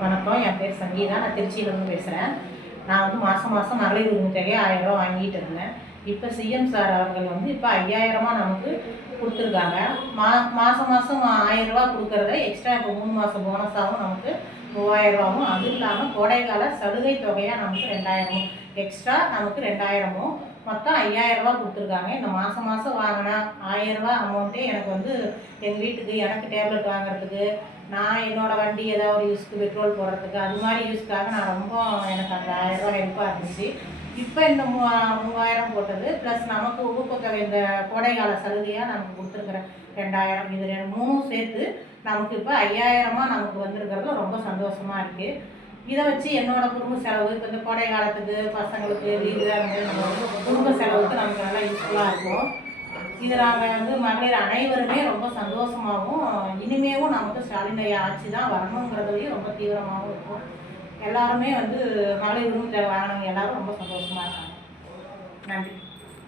வணக்கம், என் பேர் சங்கீதா. நான் திருச்சியிலேருந்து பேசுகிறேன். நான் வந்து மாதம் மாதம் மகளிர் உரிமை தொகை 1000 ரூபா வாங்கிட்டு இருந்தேன். இப்போ சிஎம் சார் அவர்கள் வந்து இப்போ 5000 நமக்கு கொடுத்துருக்காங்க. மாதம் மாதம் 1000 ரூபா கொடுக்குறத எக்ஸ்ட்ரா இப்போ 3 மாதம் போனஸாகவும் நமக்கு 3000 ரூபாவும், அதுவும் இல்லாமல் கோடைக்கால சலுகை தொகையாக நமக்கு 2000 எக்ஸ்ட்ரா நமக்கு 2000 மொத்தம் 5000 ரூபா கொடுத்துருக்காங்க. இந்த மாதம் மாதம் வாங்கினா 1000 ரூபா அமௌண்ட்டே எனக்கு வந்து எங்கள் வீட்டுக்கு எனக்கு டேப்லெட் வாங்குறதுக்கு, நான் என்னோடய வண்டி ஏதாவது ஒரு யூஸ்க்கு பெட்ரோல் போடுறதுக்கு, அது மாதிரி யூஸ்க்காக நான் ரொம்ப எனக்கு அந்த 1000 ரூபா ஹெல்ப்பாக இருந்துச்சு. இப்போ இந்த 3000 போட்டது ப்ளஸ் நமக்கு ஊக்கத்தொகை இந்த கோடைக்கால சலுகையாக நமக்கு கொடுத்துருக்குற 2000 இது 3 சேர்த்து நமக்கு இப்போ 5000 நமக்கு வந்திருக்கிறது ரொம்ப சந்தோஷமாக இருக்குது. இதை வச்சு என்னோட குடும்ப செலவு இப்போ இந்த கோடை காலத்துக்கு பசங்களுக்கு லீவு அந்த நம்ம குடும்ப செலவுக்கு நமக்கு நல்லா யூஸ்ஃபுல்லாக இருக்கும். இது நாங்கள் வந்து மகளிர் அனைவருமே ரொம்ப சந்தோஷமாகவும் இனிமேவும் நமக்கு ஸ்டாலின் ஐயா ஆட்சி தான் வரணுங்கிறதுலையும் ரொம்ப தீவிரமாகவும் இருக்கும். எல்லாருமே வந்து மகளிர் உரிமை தொகை வாங்கினவங்க எல்லாரும் ரொம்ப சந்தோஷமாக இருக்காங்க. நன்றி.